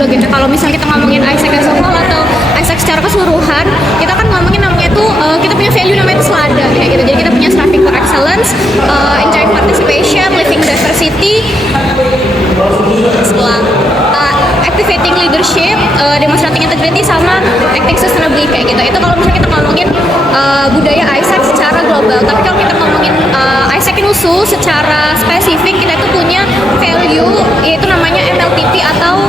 dulu gitu. Kalau misalnya kita ngomongin Isaac as a whole atau Isaac secara keseluruhan, kita kan ngomongin namanya tuh kita punya value namanya itu selada kayak gitu. Jadi kita punya striving for excellence, enjoying participation, living diversity, setelah activating leadership, demonstrating integrity, sama acting sustainably kayak gitu. Itu kalau misalnya kita ngomongin budaya Isaac secara global. Tapi kalau kita ngomongin Isaac Inusu secara spesifik, kita itu punya value yaitu namanya MLTP atau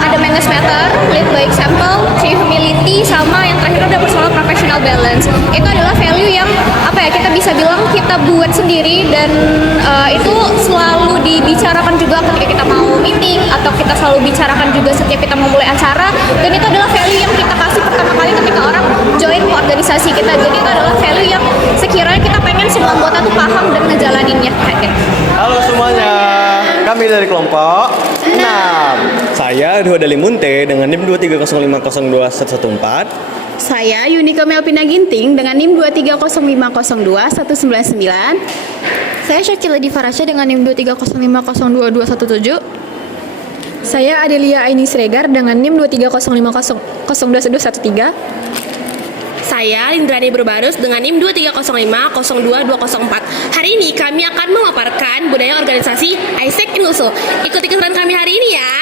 ada Managers Matter, Lead by Example, True Humility, sama yang terakhir ada Personal Professional Balance. Itu adalah value yang kita bisa bilang kita buat sendiri dan itu selalu dibicarakan juga ketika kita mau meeting atau kita selalu bicarakan juga setiap kita mau mulai acara, dan itu adalah value yang kita kasih pertama kali ketika orang join ke organisasi kita. Jadi itu adalah value yang sekiranya kita pengen semua anggota tuh paham dan ngejalaninnya kayak gitu. Halo semuanya, kami dari kelompok 6. Saya Dua Dalimunte dengan NIM 230502114. Saya Yunika Melvina Ginting dengan NIM 230500219. Saya Syakila Difarasya dengan NIM 230502217. Saya Adelia Aini Sregar dengan NIM 23050021213. Saya Lindrani Berbarus dengan NIM 230502204. Hari ini kami akan memaparkan budaya organisasi Isaac Inusu. Ikuti keseruan kami hari ini ya.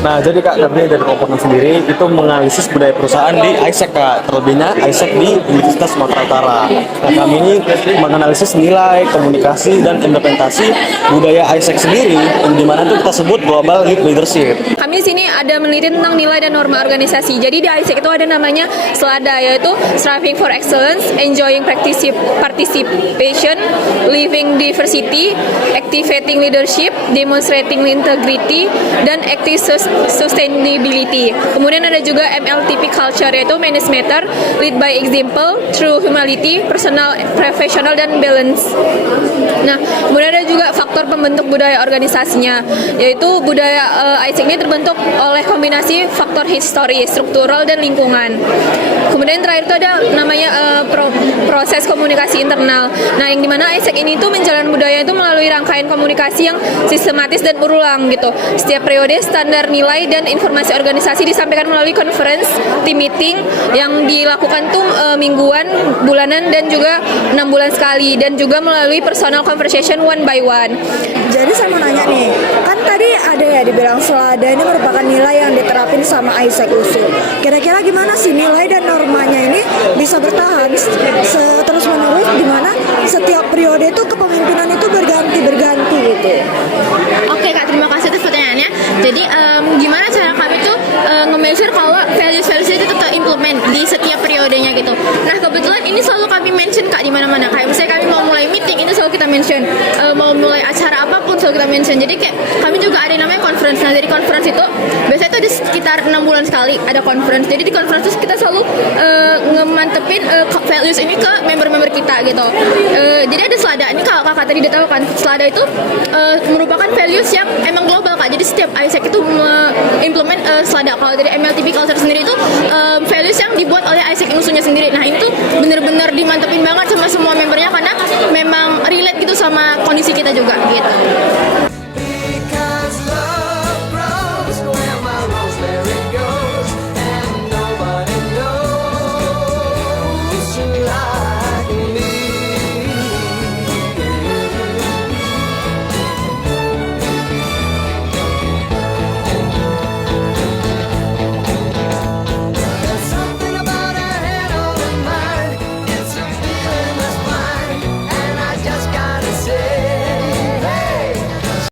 Nah, jadi Kak, kami dari kelompok sendiri itu menganalisis budaya perusahaan di Isaac, Kak. Terlebihnya Isaac di Universitas Sumatera Utara. Nah, kami ini menganalisis nilai, komunikasi, dan implementasi budaya Isaac sendiri, yang dimana itu kita sebut global leadership. Kami di sini ada meneliti tentang nilai dan norma organisasi. Jadi di Isaac itu ada namanya SLADA, yaitu Striving for Excellence, Enjoying Participation, Living Diversity, Activating Leadership, Demonstrating Integrity, dan Active Sustainability. Kemudian ada juga MLTP Culture, yaitu Managers Matter, Lead by Example, True Humility, Personal Professional, dan Balance. Nah, kemudian ada juga faktor pembentuk budaya organisasinya, yaitu budaya Isaac ini terbentuk oleh kombinasi faktor histori, struktural, dan lingkungan. Kemudian terakhir itu ada namanya proses komunikasi internal. Nah, yang dimana Isaac ini tuh menjalankan budaya itu melalui rangkaian komunikasi yang sistematis dan berulang gitu. Setiap periode standar nilai dan informasi organisasi disampaikan melalui conference, team meeting yang dilakukan tuh mingguan, bulanan, dan juga 6 bulan sekali, dan juga melalui personal conversation one by one. Jadi saya mau nanya nih, kan tadi ada ya dibilang selada ini merupakan nilai yang diterapin sama Isaac Inusu. Kira-kira gimana sih nilai dan normanya ini bisa bertahan terus menerus, di mana setiap periode itu kepemimpinan itu berganti gitu. Oke Kak, terima kasih atas pertanyaannya. Jadi gimana cara kami tuh nge-measure kalau values-values itu tetap implement di setiap periodenya gitu. Nah, kebetulan ini selalu kami mention Kak di mana-mana. Kayak misalnya kami mau mulai meeting itu selalu kita mention, mau mulai acara apapun selalu kita mention. Jadi kayak kami juga ada yang namanya conference. Nah, dari conference itu biasanya itu ada sekitar 6 bulan sekali ada conference. Jadi di conference itu kita selalu ngemantepin values ini ke member-member kita gitu. Jadi ada selada. Ini kalau Kakak tadi udah tahu kan, selada itu merupakan values yang emang global Kak. Jadi setiap Isaac itu implement selada. Kalau dari MLTP Culture sendiri itu values yang dibuat oleh Isaac Inusunya sendiri. Nah, ini tuh bener-bener dimantepin banget sama semua membernya karena memang relate gitu sama kondisi kita juga gitu.